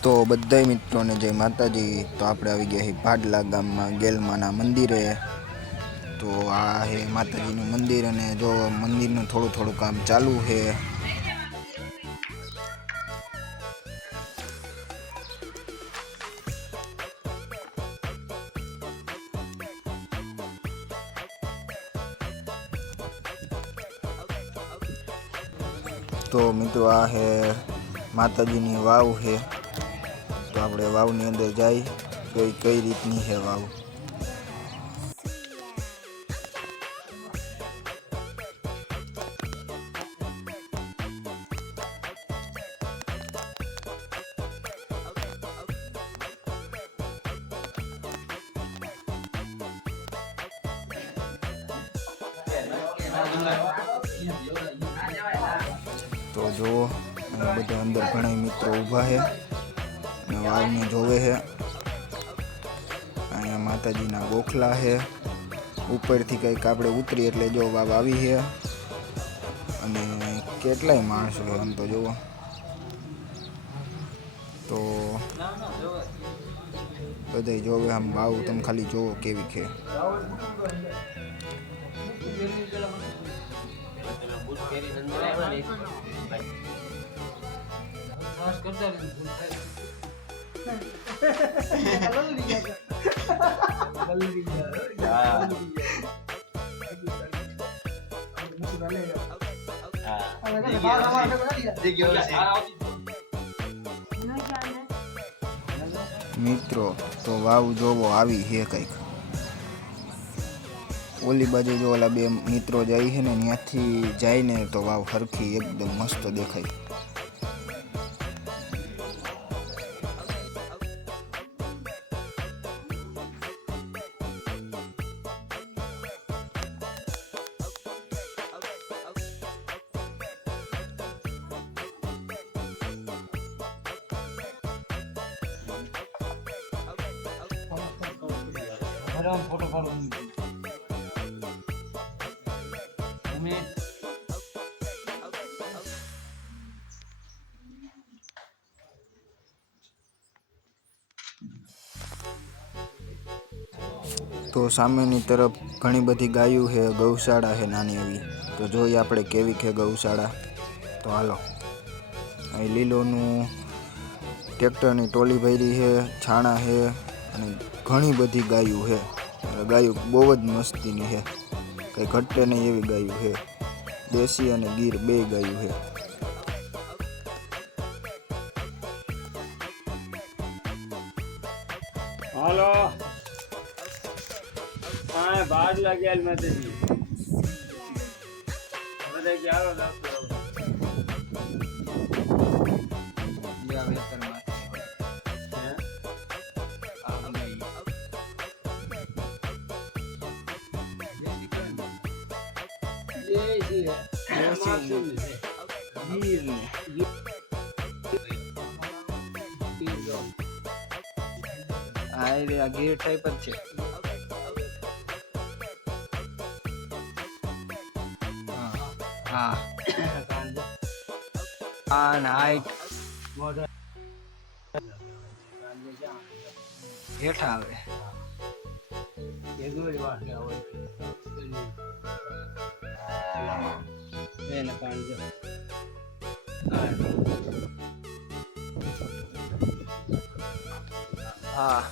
તો બધાય મિત્રોને જય માતાજી। તો આપણે આવી ગયા છીએ ભાડલા ગામમાં ગેલમાના મંદિરે। તો આ હે માતાજીનું મંદિર અને જો મંદિરનું થોડું થોડું કામ ચાલુ છે। તો મિત્રો આ હે માતાજીની વાવ છે। તો આપણે વાવની અંદર જઈ કઈ રીતની છે વાવ। તો જો બધા અંદર ઘણા મિત્રો ઊભા છે અને વાવને જોવે છે। અહીંયા માતાજીના ગોખલા છે। ઉપરથી કંઈક આપણે ઉતરી એટલે જો વાવ આવી છે અને કેટલાય માણસો છે આમ તો જુઓ। તો બધાય જોવે આમ વાવ તમે ખાલી જોવો કેવી છે। મિત્રો તો વાવ જોવો આવી છે કંઈક। ઓલી બાજુ જો ઓલા બે મિત્રો જાય છે ને ત્યાંથી જાય ને તો વાવ હરખી એકદમ મસ્ત દેખાય। फोटो पाड़ो તો સામેની તરફ ઘણી બધી ગાયો છે, ગૌશાળા છે નાની એવી। તો જોઈએ આપણે કેવી છે ગૌશાળા। તો હાલો અહીં લીલોનું ટ્રેક્ટરની ટોલી ભરી છે, છાણા છે અને ઘણી બધી ગાયો છે। ગાયો બહુ જ મસ્તીની છે, કંઈ ઘટે નહીં એવી ગાયો છે। દેશી અને ગીર બે ગાયો છે। हेलो हाँ बाद लगे मत जी बता क्या हो रहा આ ગીર ટાઈપ જ છે। હા આ નાઈટ હેઠા આવે હા